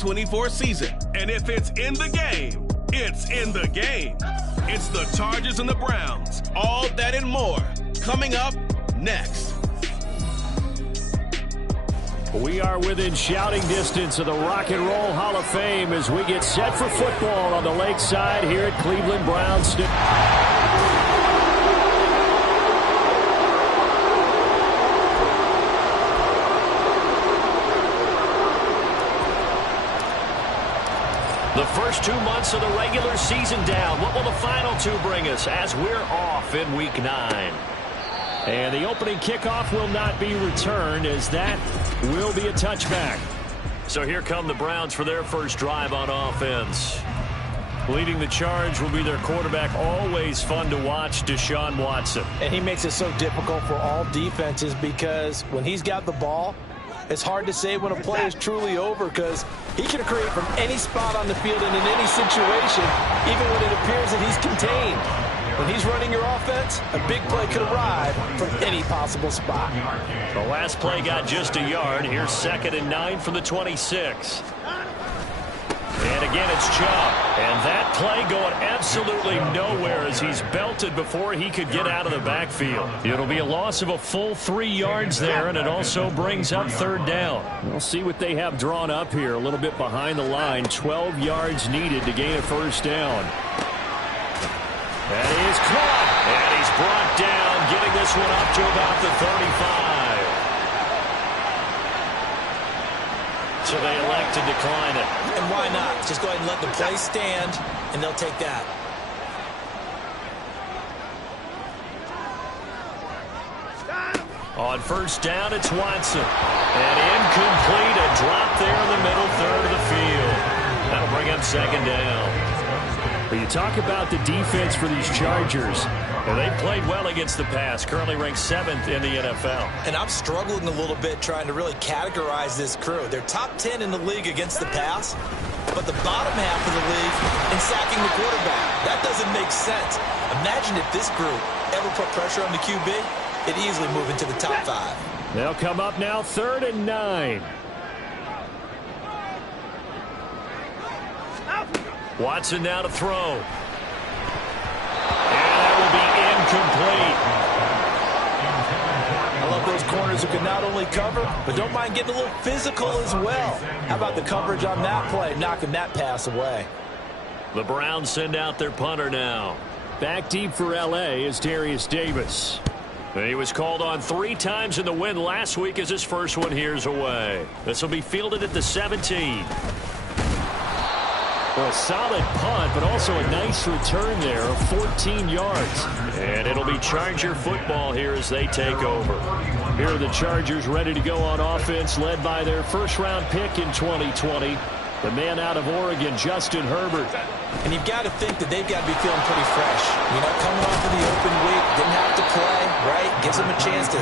2024 season. And if it's in the game, it's in the game. It's the Chargers and the Browns. All that and more coming up next. We are within shouting distance of the Rock and Roll Hall of Fame as we get set for football on the lakeside here at Cleveland Browns. The first 2 months of the regular season down. What will the final two bring us as we're off in Week 9? And the opening kickoff will not be returned as that will be a touchback. So here come the Browns for their first drive on offense. Leading the charge will be their quarterback, always fun to watch, Deshaun Watson. And he makes it so difficult for all defenses because when he's got the ball, it's hard to say when a play is truly over because he can create from any spot on the field and in any situation, even when it appears that he's contained. When he's running your offense, a big play could arrive from any possible spot. The last play got just a yard. Here's 2nd and 9 from the 26. And again, it's Chubb. And that play going absolutely nowhere as he's belted before he could get out of the backfield. It'll be a loss of a full 3 yards there, and it also brings up 3rd down. We'll see what they have drawn up here. A little bit behind the line. 12 yards needed to gain a 1st down. That is caught. And he's brought down, getting this one up to about the 35. So they elect to decline it. And why not? Just go ahead and let the play stand, and they'll take that. On 1st down, it's Watson. And incomplete, a drop there in the middle third of the field. That'll bring up 2nd down. But you talk about the defense for these Chargers. Well, they've played well against the pass, currently ranked 7th in the NFL. And I'm struggling a little bit trying to really categorize this crew. They're top 10 in the league against the pass, but the bottom half of the league in sacking the quarterback. That doesn't make sense. Imagine if this group ever put pressure on the QB, it'd easily move into the top 5. They'll come up now 3rd and 9. Watson now to throw. And that will be incomplete. I love those corners who can not only cover, but don't mind getting a little physical as well. How about the coverage on that play, knocking that pass away? The Browns send out their punter now. Back deep for L.A. is Darius Davis. He was called on 3 times in the win last week as his first one here's away. This will be fielded at the 17. Well, a solid punt, but also a nice return there of 14 yards. And it'll be Charger football here as they take over. Here are the Chargers ready to go on offense, led by their first-round pick in 2020, the man out of Oregon, Justin Herbert. And you've got to think that they've got to be feeling pretty fresh. You know, coming off of the open week, didn't have to play, right? Gives them a chance to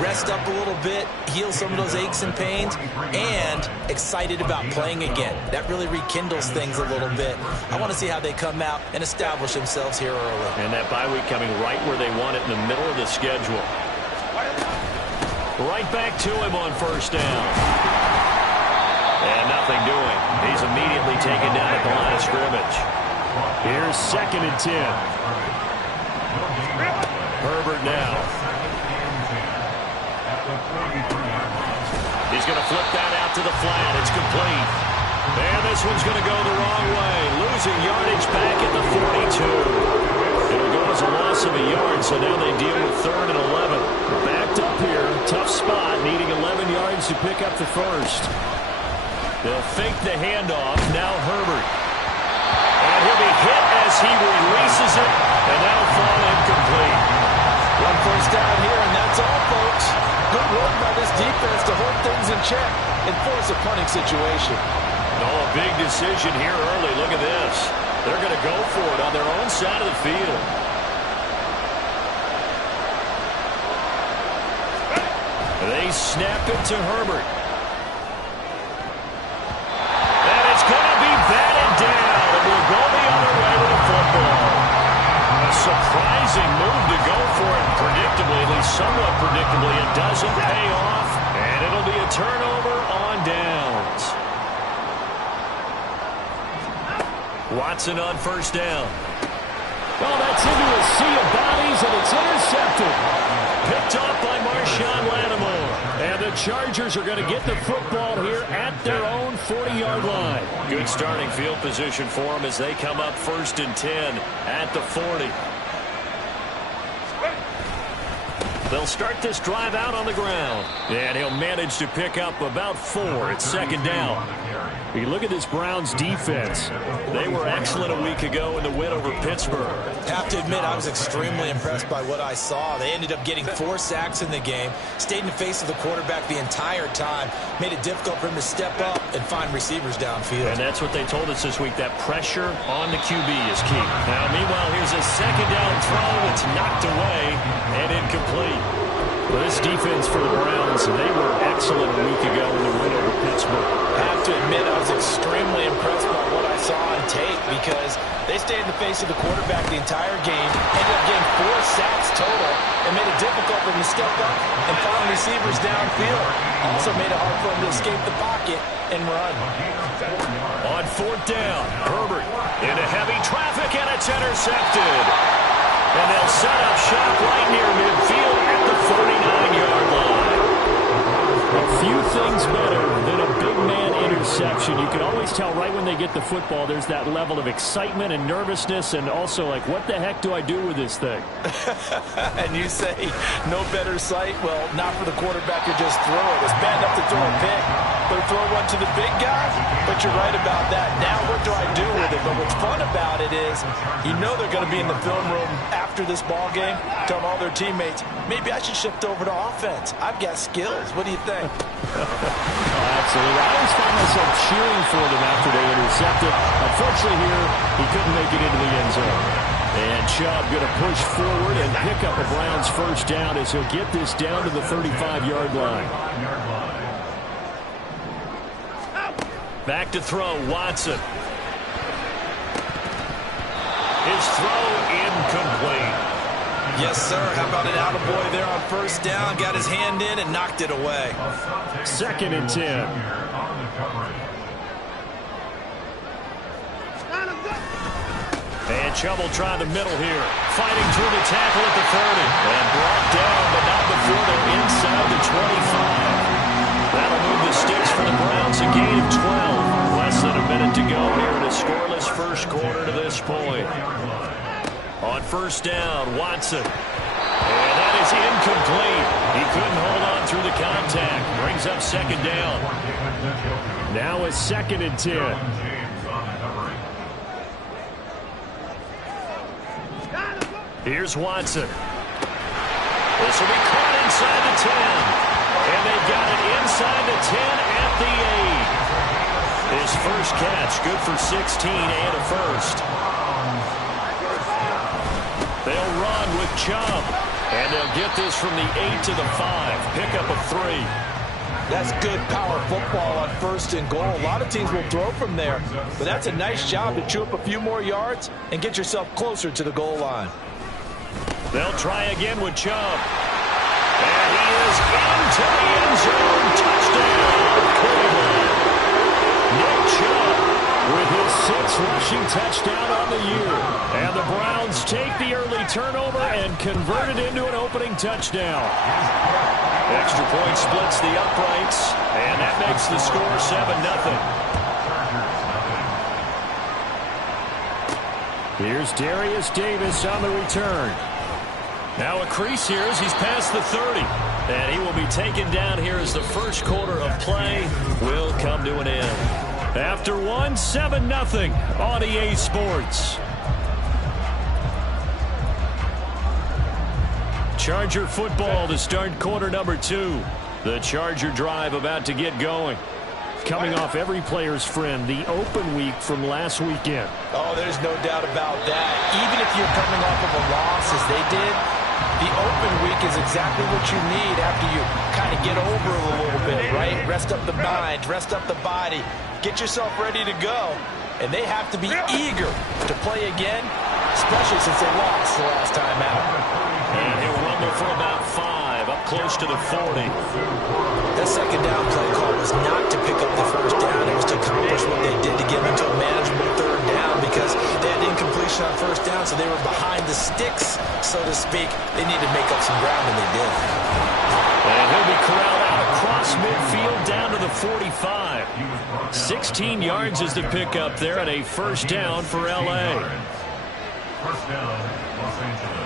rest up a little bit, heal some of those aches and pains, and excited about playing again. That really rekindles things a little bit. I want to see how they come out and establish themselves here early. And that bye week coming right where they want it in the middle of the schedule. Right back to him on 1st down. And nothing doing. He's immediately taken down at the line of scrimmage. Here's 2nd and 10. Herbert now. He's going to flip that out to the flat. It's complete. And this one's going to go the wrong way. Losing yardage back at the 42. It'll go as a loss of a yard, so now they deal with 3rd and 11. Backed up here. Tough spot, needing 11 yards to pick up the first. They'll fake the handoff. Now Herbert. And he'll be hit as he releases it, and that'll fall incomplete. 1 first down here, and that's all, folks. Good work by this defense to hold things in check and force a punting situation. Oh, a big decision here early. Look at this. They're going to go for it on their own side of the field. They snap it to Herbert. And it's going to be batted down, and we'll go the other way with the football. A surprising move to go for it predictably, at least somewhat predictably. It doesn't pay off, and it'll be a turnover on downs. Watson on first down. Oh, that's into a sea of bodies, and it's intercepted. Picked off by Marshawn Lattimore. And the Chargers are going to get the football here at their own 40-yard line. Good starting field position for them as they come up 1st and 10 at the 40. They'll start this drive out on the ground. And he'll manage to pick up about 4 at 2nd down. You look at this Browns defense. They were excellent a week ago in the win over Pittsburgh. Have to admit, I was extremely impressed by what I saw. They ended up getting 4 sacks in the game, stayed in the face of the quarterback the entire time, made it difficult for him to step up and find receivers downfield. And that's what they told us this week, that pressure on the QB is key. Now, meanwhile, here's a 2nd down throw that's knocked away and incomplete. Well, this defense for the Browns, they were excellent a week ago in the win over Pittsburgh. I have to admit, I was extremely impressed by what I saw on tape because they stayed in the face of the quarterback the entire game, ended up getting 4 sacks total, and made it difficult for them to step up and find receivers downfield. Also made it hard for them to escape the pocket and run. On 4th down, Herbert into heavy traffic, and it's intercepted. And they'll set up shop right near midfield at the 49-yard line. A few things better than a big man interception. You can always tell right when they get the football, there's that level of excitement and nervousness, and also like, what the heck do I do with this thing? And you say no better sight? Well, not for the quarterback to just throw it. It's bad enough to throw a pick, but throw one to the big guy? But you're right about that. Now what do I do with it? But what's fun about it is you know they're going to be in the film room after this ball game, telling all their teammates, maybe I should shift over to offense. I've got skills. What do you think? Absolutely. I always find myself cheering for them after they intercept it. Unfortunately here, he couldn't make it into the end zone. And Chubb going to push forward and pick up a Browns 1st down as he'll get this down to the 35-yard line. Back to throw, Watson. His throw incomplete. Yes, sir. How about an attaboy there on 1st down? Got his hand in and knocked it away. 2nd and 10. And Chubb will try the middle here. Fighting through the tackle at the 30. And brought down, but not before they're inside the 25. That'll move the sticks for the Browns. A gain of 12. Less than a minute to go here in a scoreless 1st quarter to this point. On 1st down, Watson. And that is incomplete. He couldn't hold on through the contact. Brings up 2nd down. Now a 2nd and 10. Here's Watson. This will be caught inside the 10. And they've got it inside the 10 at the 8. His first catch, good for 16 and a 1st. They'll run with Chubb. And they'll get this from the 8 to the 5. Pick up a 3. That's good power football on 1st and goal. A lot of teams will throw from there. But that's a nice job to chew up a few more yards and get yourself closer to the goal line. They'll try again with Chubb. And he is into the end zone. Touchdown, Cleveland. Nick Chubb with his 6th rushing touchdown on the year. And the Browns take the early turnover and convert it into an opening touchdown. Extra point splits the uprights, and that makes the score 7-0. Here's Darius Davis on the return. Now a crease here as he's past the 30. And he will be taken down here as the 1st quarter of play will come to an end. After 1, 7-0 on EA Sports. Charger football to start quarter number 2. The Charger drive about to get going. Coming off every player's friend, the open week from last weekend. Oh, there's no doubt about that. Even if you're coming off of a loss as they did, the open week is exactly what you need after you kind of get over it a little bit, right? Rest up the mind, rest up the body, get yourself ready to go. And they have to be eager to play again, especially since they lost the last time out. And he'll rumble for about 5, up close to the 40. That 2nd down play call was not to pick up the 1st down. It was to accomplish what they did to get into a manageable 3rd down because so they were behind the sticks, so to speak. They needed to make up some ground, and they did. And he'll be corralled out across midfield down to the 45. 16 yards is the pickup there, and a first down for L.A. First down, Los Angeles.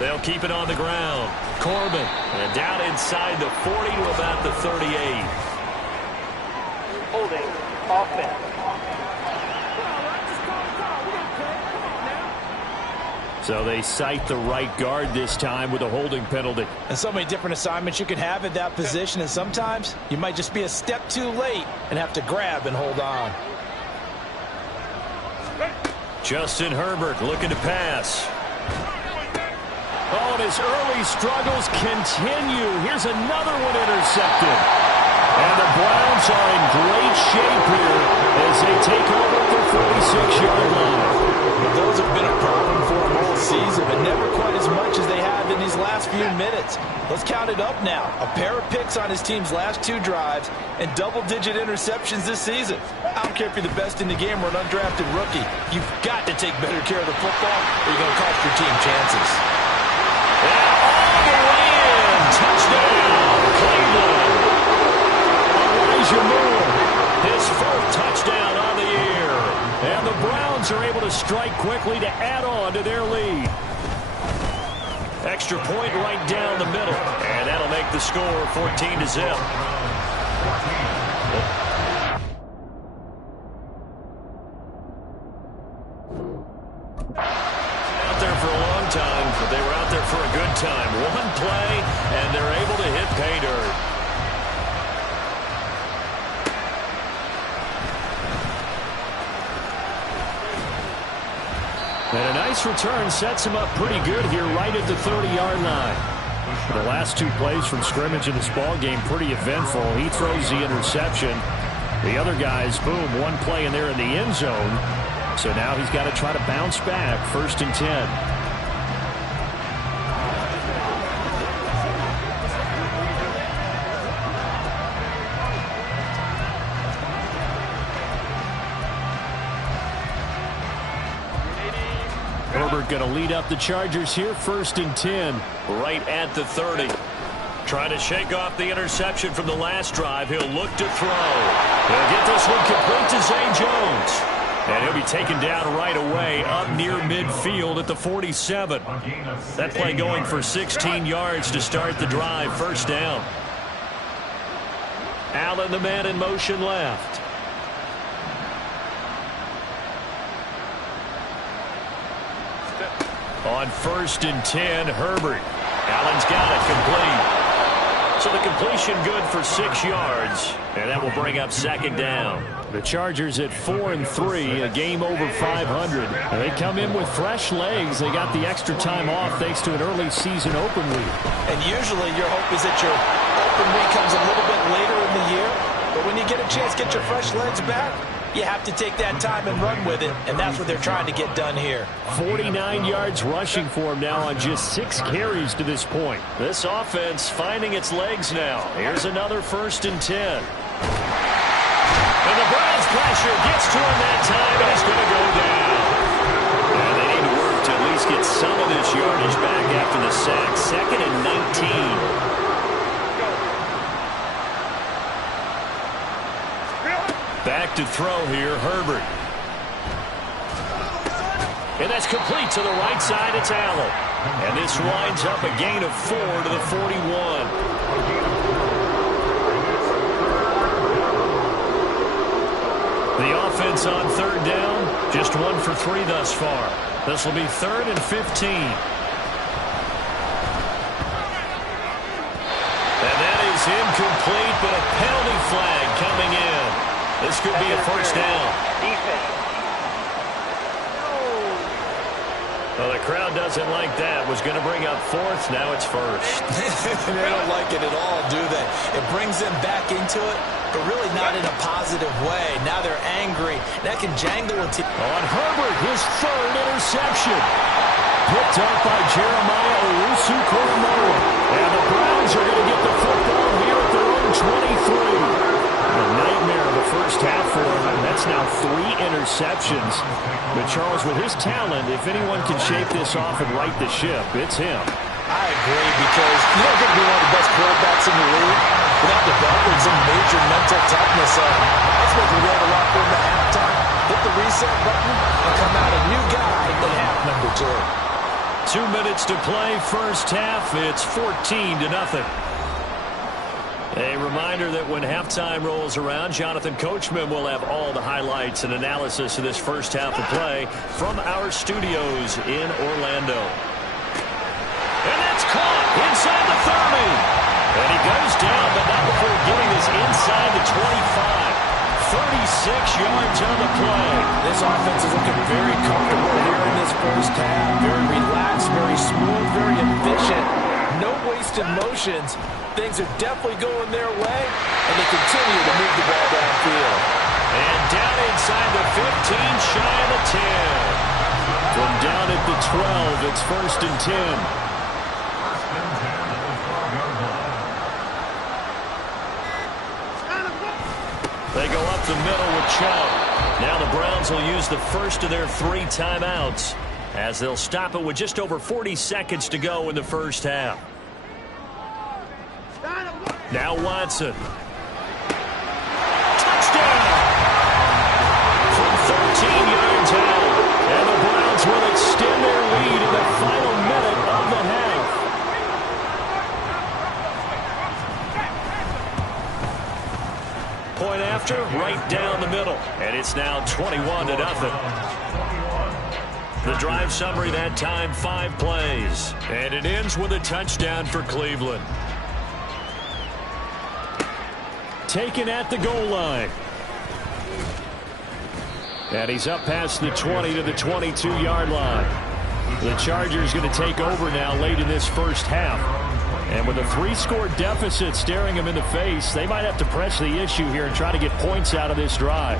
They'll keep it on the ground. Corbin, and down inside the 40 to about the 38. Holding, offense. So they cite the right guard this time with a holding penalty. And so many different assignments you can have at that position, and sometimes you might just be a step too late and have to grab and hold on. Justin Herbert looking to pass. Oh, and his early struggles continue. Here's another one intercepted. And the Browns are in great shape here as they take over at the 46-yard line. Those have been a problem for them all season, but never quite as much as they have in these last few minutes. Let's count it up now. A pair of picks on his team's last 2 drives and double-digit interceptions this season. I don't care if you're the best in the game or an undrafted rookie. You've got to take better care of the football or you're going to cost your team chances. And all the way in. Touchdown, Cleveland. Elijah Moore, his 4th touchdown on the year. And the Browns are able to strike quickly to add on to their lead. Extra point right down the middle. And that'll make the score 14-0. Out there for a long time, but they were out there for a good time. One play, and they're able to hit pay dirt. And a nice return sets him up pretty good here right at the 30-yard line. The last 2 plays from scrimmage in this ball game pretty eventful. He throws the interception. The other guys, boom, 1 play and they're in the end zone. So now he's got to try to bounce back. 1st and 10. Herbert going to lead up the Chargers here, 1st and 10. Right at the 30. Trying to shake off the interception from the last drive. He'll look to throw. He'll get this one complete to Zay Jones. And he'll be taken down right away up near midfield at the 47. That play going for 16 yards to start the drive. 1st down. Allen, the man in motion left. On 1st and 10, Herbert. Allen's got it complete. So the completion good for 6 yards. And that will bring up 2nd down. The Chargers at 4-3, a game over 500. They come in with fresh legs. They got the extra time off thanks to an early season open week. And usually your hope is that your open week comes a little bit later in the year. But when you get a chance to get your fresh legs back, you have to take that time and run with it, and that's what they're trying to get done here. 49 yards rushing for him now on just 6 carries to this point. This offense finding its legs now. Here's another 1st and 10. And the Browns pressure gets to him that time, and it's going to go down. And they need to work to at least get some of this yardage back after the sack. 2nd and 19. Back to throw here, Herbert. And that's complete to the right side. It's Allen. And this winds up a gain of 4 to the 41. The offense on 3rd down, just 1 for 3 thus far. This will be 3rd and 15. And that is incomplete, but a penalty flag coming in. This could be a 1st down. Well, the crowd doesn't like that. Was going to bring up 4th. Now it's 1st. They don't like it at all, do they? It brings them back into it, but really not in a positive way. Now they're angry. That can jangle a team. On Herbert, his 3rd interception. Picked up by Jeremiah Owusu-Koramoah. And the Browns are going to get the football here at their own 23. A nightmare of the first half for him. That's now 3 interceptions. But Charles, with his talent, if anyone can shape this off and right the ship, it's him. I agree, because you don't get to be one of the best quarterbacks in the league without developing some major mental toughness. That's what we go to the locker room at halftime. Hit the reset button and come out a new guy in half number 2. 2 minutes to play, first half. It's 14-0. A reminder that when halftime rolls around, Jonathan Coachman will have all the highlights and analysis of this first half of play from our studios in Orlando. And that's caught inside the 30. And he goes down, but not before getting this inside the 25. 36 yards on the play. This offense is looking very comfortable here in this first half. Very relaxed, very smooth, very efficient. No wasted motions. Things are definitely going their way, and they continue to move the ball downfield. And down inside the 15, shy of the 10. From down at the 12, it's 1st and 10. They go up the middle with Chubb. Now the Browns will use the first of their 3 timeouts as they'll stop it with just over 40 seconds to go in the first half. Now Watson. Touchdown! From 13 yards out. And the Browns will extend their lead in the final minute of the half. Point after, right down the middle. And it's now 21-0. The drive summary that time, 5 plays. And it ends with a touchdown for Cleveland. Taken at the goal line. And he's up past the 20 to the 22-yard line. The Chargers going to take over now late in this first half. And with a 3-score deficit staring them in the face, they might have to press the issue here and try to get points out of this drive.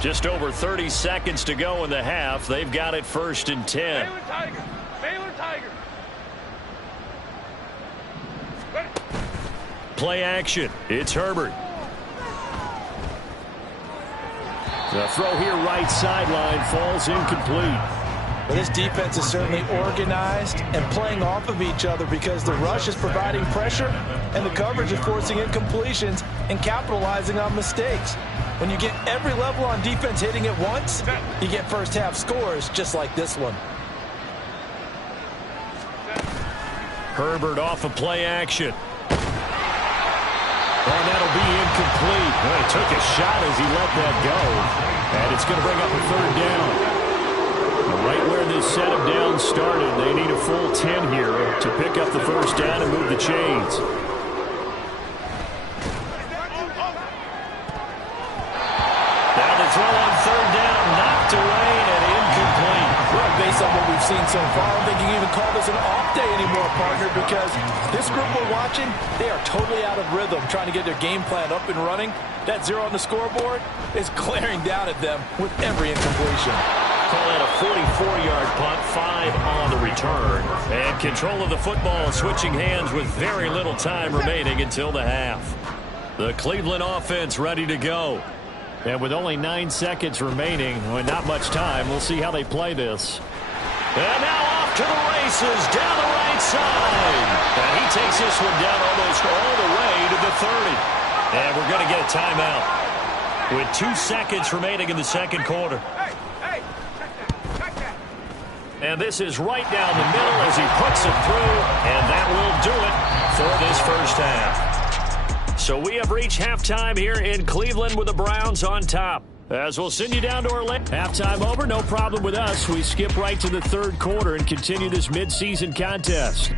Just over 30 seconds to go in the half. They've got it 1st and 10. Baylor Tiger. Baylor Tiger. Play action. It's Herbert. The throw here right sideline falls incomplete. But this defense is certainly organized and playing off of each other because the rush is providing pressure and the coverage is forcing incompletions and capitalizing on mistakes. When you get every level on defense hitting at once, you get first half scores just like this one. Herbert off of play action. And that'll be incomplete. Well, he took a shot as he let that go. And it's going to bring up a 3rd down. Right where this set of downs started, they need a full 10 here to pick up the first down and move the chains. Now the throw on 3rd down, knocked away and incomplete. Well, based on what we've seen so far, I don't think you can even call this an off day anymore, partner, because this group we're watching, they are totally out of rhythm, trying to get their game plan up and running. That 0 on the scoreboard is glaring down at them with every incompletion. Call that a 44-yard punt, 5 on the return. And control of the football switching hands with very little time remaining until the half. The Cleveland offense ready to go. And with only 9 seconds remaining, well, not much time, we'll see how they play this. And now off to the races, down the right side. And he takes this one down almost all the way to the 30. And we're going to get a timeout with 2 seconds remaining in the second quarter. And this is right down the middle as he puts it through, and that will do it for this first half. So we have reached halftime here in Cleveland with the Browns on top. As we'll send you down to Orlando. Halftime over, no problem with us. We skip right to the 3rd quarter and continue this midseason contest.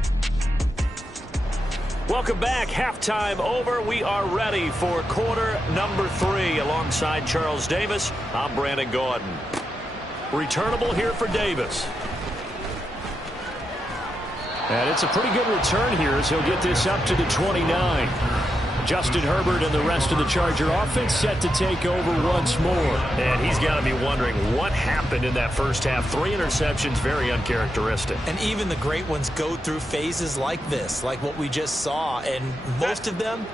Welcome back. Halftime over. We are ready for quarter number 3 alongside Charles Davis. I'm Brandon Gaudin. Returnable here for Davis. And it's a pretty good return here as he'll get this up to the 29. Justin Herbert and the rest of the Charger offense set to take over once more. And he's got to be wondering what happened in that first half. 3 interceptions, very uncharacteristic. And even the great ones go through phases like this, like what we just saw. And most of them,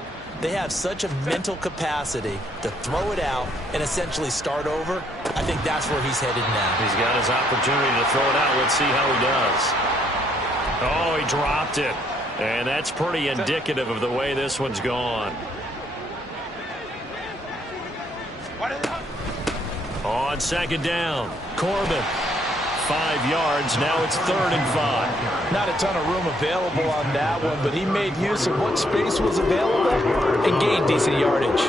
they have such a mental capacity to throw it out and essentially start over. I think that's where he's headed now. He's got his opportunity to throw it out. Let's see how he does. Oh, he dropped it. And that's pretty indicative of the way this one's gone. On second down, Corbin. 5 yards. Now it's 3rd and 5. Not a ton of room available on that one, but he made use of what space was available and gained decent yardage.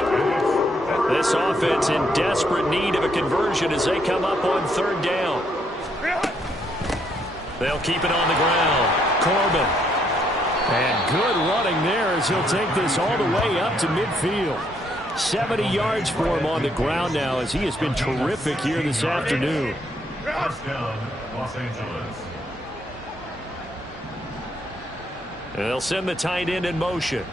This offense in desperate need of a conversion as they come up on 3rd down. They'll keep it on the ground. Corbin. And good running there as he'll take this all the way up to midfield. 70 yards for him on the ground now as he has been terrific here this afternoon. First down, Los Angeles. And they'll send the tight end in motion.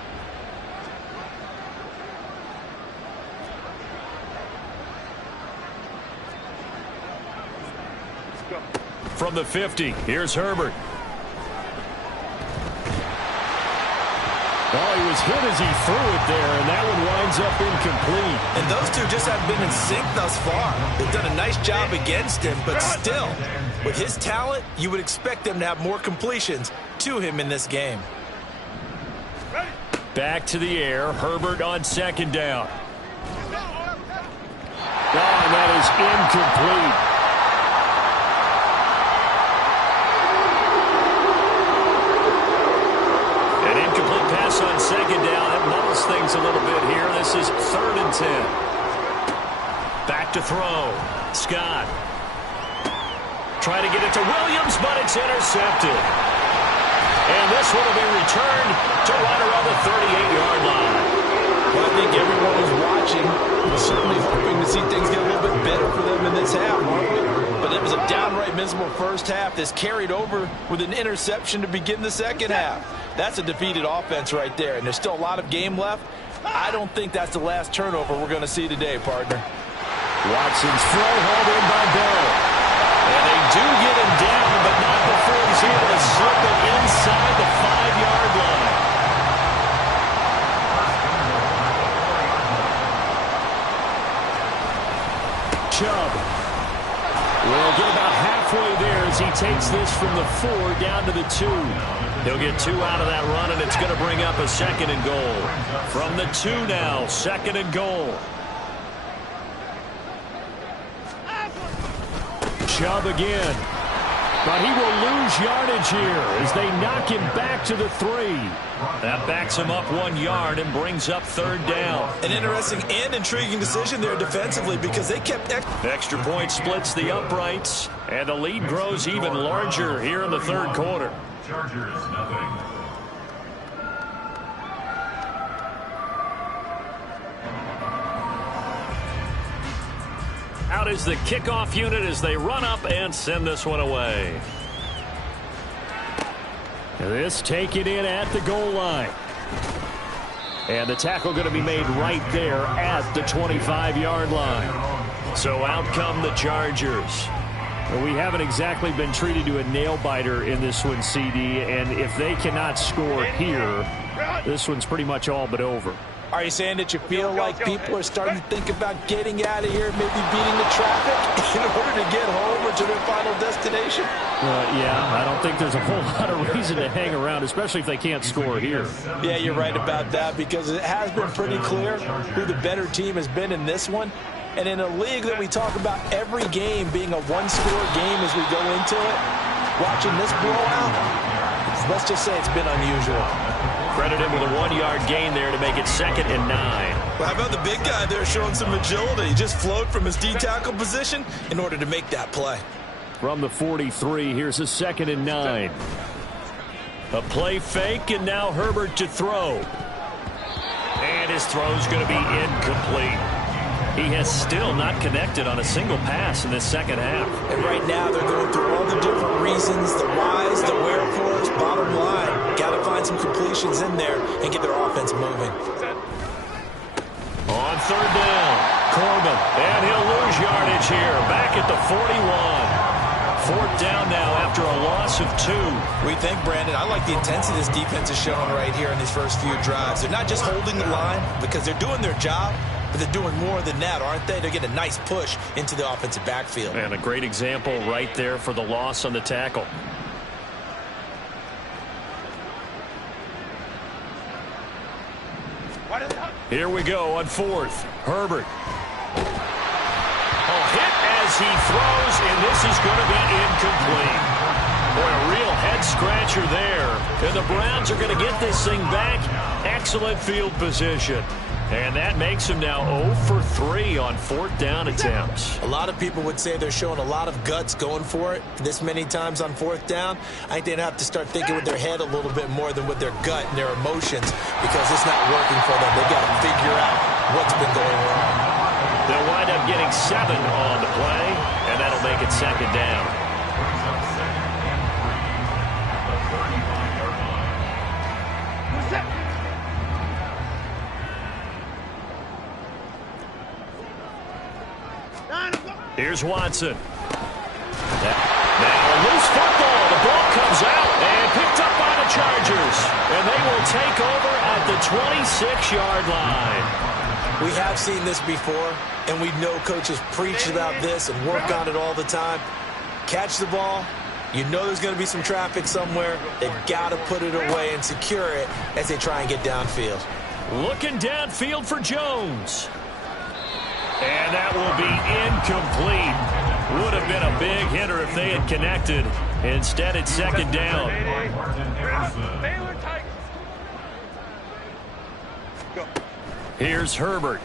From the 50, here's Herbert. Oh, he was hit as he threw it there, and that one winds up incomplete. And those two just haven't been in sync thus far. They've done a nice job against him, but still, with his talent, you would expect them to have more completions to him in this game. Back to the air, Herbert on 2nd down. Oh, and that is incomplete. On 2nd down, it muddles things a little bit here. This is 3rd and 10. Back to throw. Scott. Trying to get it to Williams, but it's intercepted. And this one will be returned to right around the 38-yard line. Well, I think everyone who's watching was certainly hoping to see things get a little bit better for them in this half, but it was a downright miserable first half that's carried over with an interception to begin the second half. That's a defeated offense right there, and there's still a lot of game left. I don't think that's the last turnover we're going to see today, partner. Watson's throw hauled in by Bell. And they do get him down, but not before he's able to slip it inside the 5-yard line. Chubb will get about halfway there as he takes this from the 4 down to the 2. He'll get 2 out of that run, and it's going to bring up a 2nd and goal. From the 2 now, 2nd and goal. Chubb again. But he will lose yardage here as they knock him back to the 3. That backs him up 1 yard and brings up 3rd down. An interesting and intriguing decision there defensively because they kept... Extra point splits the uprights, and the lead grows even larger here in the 3rd quarter. Chargers, nothing. Out is the kickoff unit as they run up and send this one away. This taken in at the goal line. And the tackle going to be made right there at the 25-yard line. So out come the Chargers. Well, we haven't exactly been treated to a nail-biter in this one, CD, and if they cannot score here, this one's pretty much all but over. Are you saying that you feel like people are starting to think about getting out of here, maybe beating the traffic in order to get home or to their final destination? Yeah, I don't think there's a whole lot of reason to hang around, especially if they can't score here. Yeah, you're right about that because it has been pretty clear who the better team has been in this one. And in a league that we talk about every game being a one-score game as we go into it, watching this blowout, let's just say it's been unusual. Credit him with a 1-yard gain there to make it 2nd and 9. Well, how about the big guy there showing some agility? He just flowed from his D-tackle position in order to make that play. From the 43, here's a 2nd and 9. A play fake, and now Herbert to throw. And his throw's going to be incomplete. He has still not connected on a single pass in this second half. And right now they're going through all the different reasons, the whys, the wherefores. Bottom line, got to find some completions in there and get their offense moving. On 3rd down, Corbin, and he'll lose yardage here, back at the 41. 4th down now after a loss of 2. We think, Brandon, I like the intensity this defense is showing right here in these first few drives. They're not just holding the line because they're doing their job, but they're doing more than that, aren't they? They're getting a nice push into the offensive backfield. And a great example right there for the loss on the tackle. Here we go on 4th. Herbert. Hit as he throws, and this is going to be incomplete. Boy, a real head-scratcher there. And the Browns are going to get this thing back. Excellent field position. And that makes them now 0 for 3 on 4th down attempts. A lot of people would say they're showing a lot of guts going for it this many times on 4th down. I think they'd have to start thinking with their head a little bit more than with their gut and their emotions because it's not working for them. They've got to figure out what's been going wrong. They'll wind up getting 7 on the play, and that'll make it 2nd down. Here's Watson. Now a loose football. The ball comes out and picked up by the Chargers. And they will take over at the 26-yard line. We have seen this before, and we know coaches preach about this and work on it all the time. Catch the ball. You know there's going to be some traffic somewhere. They've got to put it away and secure it as they try and get downfield. Looking downfield for Jones. And that will be incomplete. Would have been a big hitter if they had connected. Instead, it's 2nd down. Here's Herbert.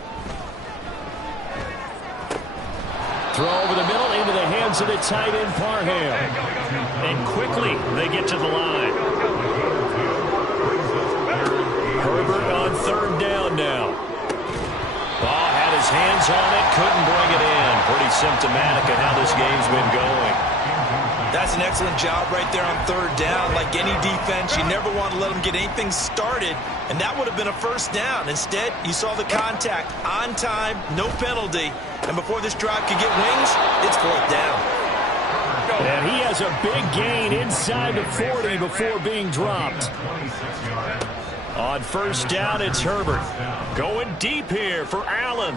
Throw over the middle into the hands of the tight end Parham. And quickly they get to the line. Herbert on 3rd down now. Ball had his hands on it, couldn't bring it in. Pretty symptomatic of how this game's been going. That's an excellent job right there on 3rd down. Like any defense, you never want to let them get anything started, and that would have been a 1st down. Instead, you saw the contact on time, no penalty, and before this drive could get wings, it's 4th down. And he has a big gain inside the 40 before being dropped. On 1st down, it's Herbert. Going deep here for Allen.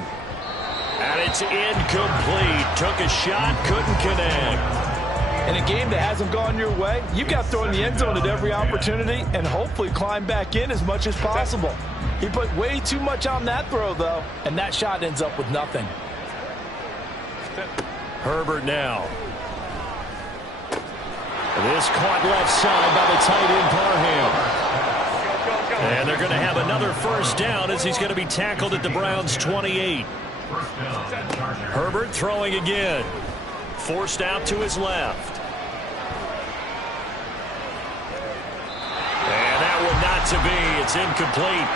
And it's incomplete. Took a shot, couldn't connect. In a game that hasn't gone your way, you've got to throw in the end zone at every opportunity and hopefully climb back in as much as possible. He put way too much on that throw, though, and that shot ends up with nothing. Herbert now. This caught left side by the tight end Parham. And they're going to have another 1st down as he's going to be tackled at the Browns' 28. Herbert throwing again. Forced out to his left. And that one not to be. It's incomplete.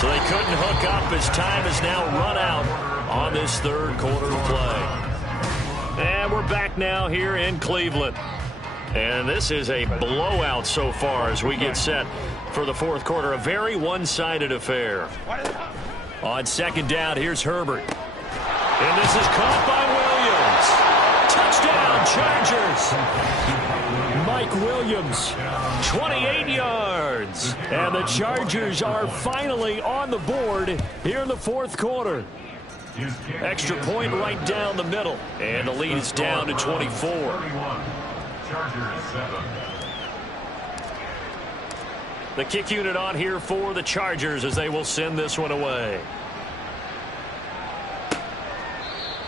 So they couldn't hook up as time has now run out on this 3rd quarter of play. And we're back now here in Cleveland. And this is a blowout so far as we get set for the 4th quarter. A very one-sided affair. On 2nd down, here's Herbert. And this is caught by Williams. Touchdown, Chargers. Mike Williams, 28 yards. And the Chargers are finally on the board here in the 4th quarter. Extra point right down the middle. And the lead is down to 24. Chargers 7. The kick unit on here for the Chargers as they will send this one away.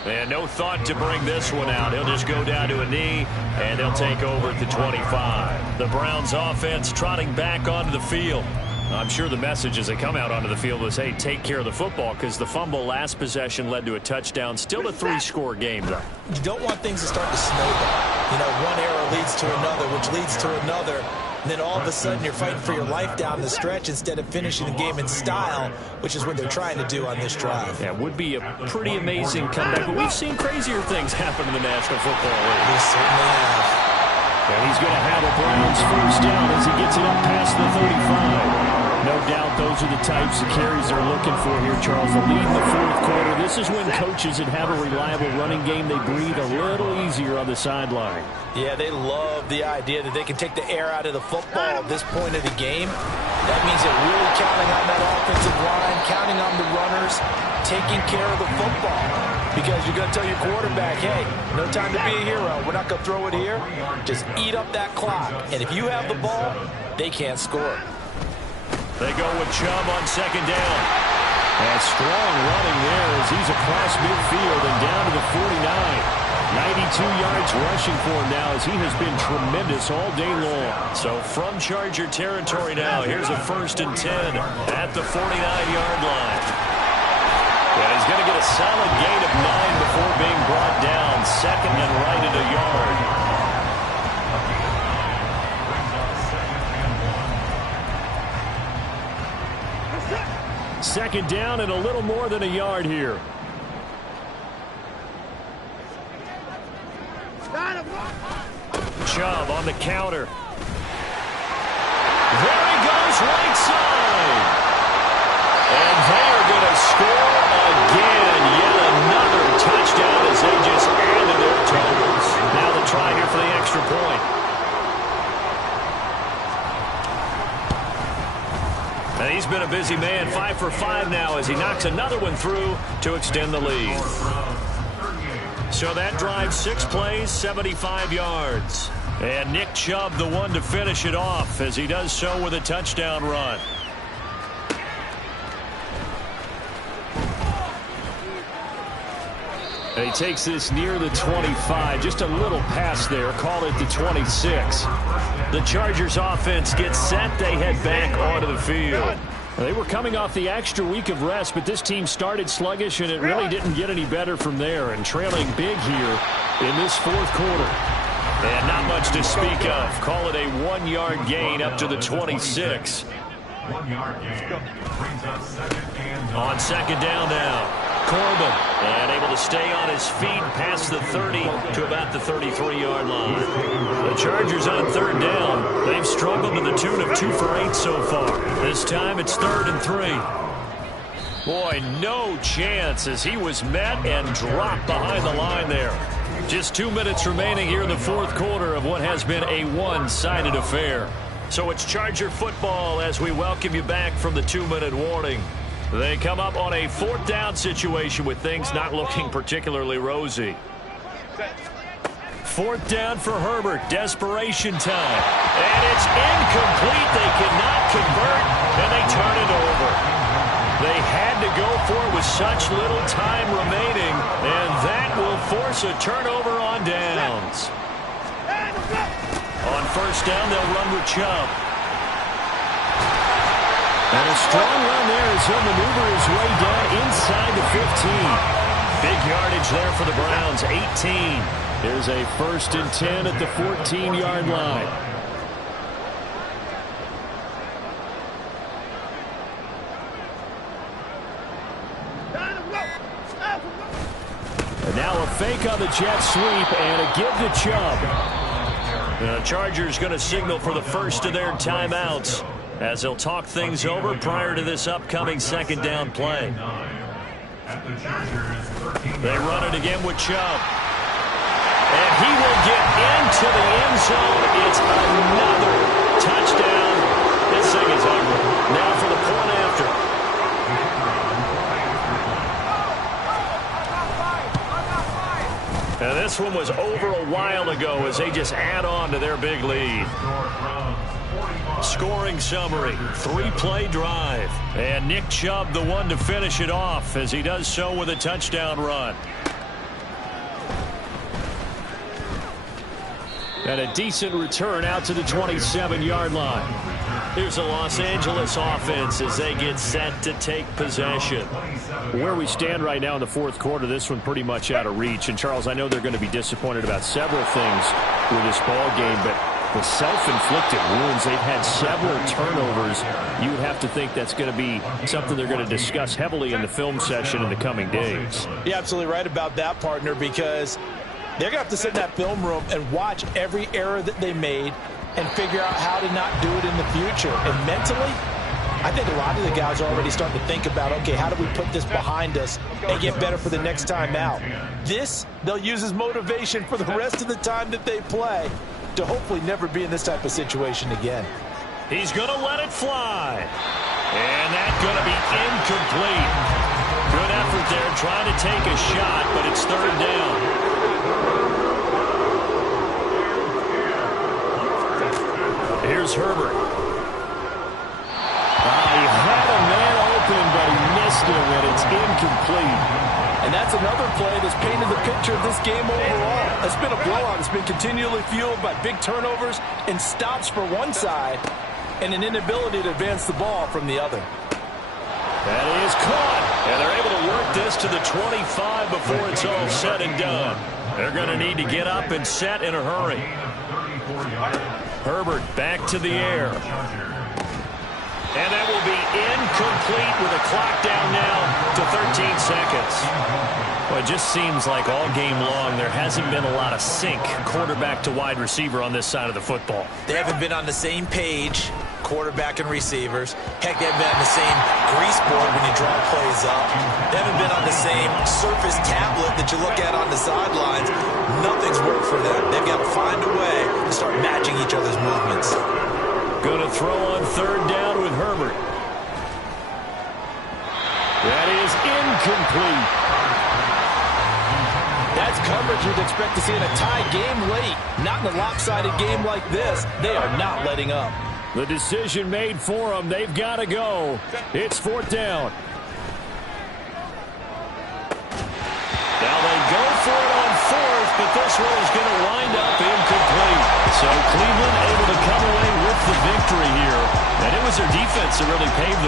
And no thought to bring this one out. He'll just go down to a knee, and they'll take over at the 25. The Browns offense trotting back onto the field. I'm sure the message as they come out onto the field was, hey, take care of the football, because the fumble last possession led to a touchdown. Still a 3-score game, though. You don't want things to start to snowball. You know, one error leads to another, which leads to another. And then all of a sudden you're fighting for your life down the stretch instead of finishing the game in style, which is what they're trying to do on this drive. Yeah, it would be a pretty amazing comeback. But we've seen crazier things happen in the National Football League. We certainly have. And he's going to have a Browns 1st down as he gets it up past the 35. No doubt those are the types of carries they're looking for here, Charles. The lead in the fourth quarter. This is when coaches that have a reliable running game, they breathe a little easier on the sideline. Yeah, they love the idea that they can take the air out of the football at this point of the game. That means they're really counting on that offensive line, counting on the runners, taking care of the football. Because you're going to tell your quarterback, hey, no time to be a hero. We're not going to throw it here. Just eat up that clock. And if you have the ball, they can't score. They go with Chubb on second down. And strong running there as he's across midfield and down to the 49. 92 yards rushing for him now as he has been tremendous all day long. So from Charger territory now, here's a 1st and 10 at the 49-yard line. Yeah, he's going to get a solid gain of 9 before being brought down. Second and right at a yard. Second down and a little more than a yard here. Chubb on the counter. There he goes, right side. And they are going to score again. Yet another touchdown as they just added their totals. Now the try here for the extra point. And he's been a busy man, 5 for 5 now as he knocks another one through to extend the lead. So that drive, 6 plays, 75 yards. And Nick Chubb, the one to finish it off, as he does so with a touchdown run. And he takes this near the 25. Just a little pass there. Call it the 26. The Chargers offense gets set. They head back onto the field. They were coming off the extra week of rest, but this team started sluggish, and it really didn't get any better from there. And trailing big here in this fourth quarter. And not much to speak of. Call it a 1-yard gain up to the 26. 1-yard gain brings up second and on second down now. Corbin, and able to stay on his feet past the 30 to about the 33-yard line. The Chargers on third down. They've struggled to the tune of 2 for 8 so far. This time it's 3rd and 3. Boy, no chance as he was met and dropped behind the line there. Just 2 minutes remaining here in the fourth quarter of what has been a one-sided affair. So it's Charger football as we welcome you back from the 2-minute warning. They come up on a 4th down situation with things not looking particularly rosy. 4th down for Herbert. Desperation time. And it's incomplete. They cannot convert, and they turn it over. They had to go for it with such little time remaining, and that will force a turnover on downs. On 1st down, they'll run with Chubb. And a strong run there as he'll maneuver his way down inside the 15. Big yardage there for the Browns, 18. There's a 1st and 10 at the 14-yard line. And now a fake on the jet sweep and a give to Chubb. The Chargers going to signal for the first of their timeouts as they'll talk things over prior to this upcoming 2nd down play. They run it again with Chubb. And he will get into the end zone. It's another touchdown. This thing is ugly. Now for the point after. And this one was over a while ago as they just add on to their big lead. Scoring summary, 3-play drive. And Nick Chubb the one to finish it off as he does so with a touchdown run. And a decent return out to the 27-yard line. Here's the Los Angeles offense as they get set to take possession. Where we stand right now in the fourth quarter, this one pretty much out of reach. And, Charles, I know they're going to be disappointed about several things with this ball game, but the self-inflicted wounds, they've had several turnovers. You would have to think that's going to be something they're going to discuss heavily in the film session in the coming days. You're absolutely right about that, partner, because they're going to have to sit in that film room and watch every error that they made and figure out how to not do it in the future. And mentally, I think a lot of the guys are already starting to think about, okay, how do we put this behind us and get better for the next time out? This, they'll use as motivation for the rest of the time that they play to hopefully never be in this type of situation again. He's going to let it fly. And that's going to be incomplete. Good effort there trying to take a shot, but it's third down. Here's Herbert. He had a man open, but he missed it, and it's incomplete. And that's another play that's painted the picture of this game overall. It's been a blowout. It's been continually fueled by big turnovers and stops for one side and an inability to advance the ball from the other. That is caught. And they're able to work this to the 25 before it's all said and done. They're going to need to get up and set in a hurry. Herbert back to the air. And that will be incomplete with a clock down now to 13 seconds. Well, it just seems like all game long there hasn't been a lot of sync quarterback to wide receiver on this side of the football. They haven't been on the same page, quarterback and receivers. Heck, they haven't been on the same grease board when you draw plays up. They haven't been on the same Surface tablet that you look at on the sidelines. Nothing's worked for them. They've got to find a way to start matching each other's movements. Going to throw on third down with Herbert. That is incomplete. That's coverage you'd expect to see in a tie game late. Not in a lopsided game like this. They are not letting up. The decision made for them. They've got to go. It's fourth down. Now they go for it on fourth, but this one is going to wind up incomplete. So Cleveland able to come away with the victory here. And it was their defense that really paved the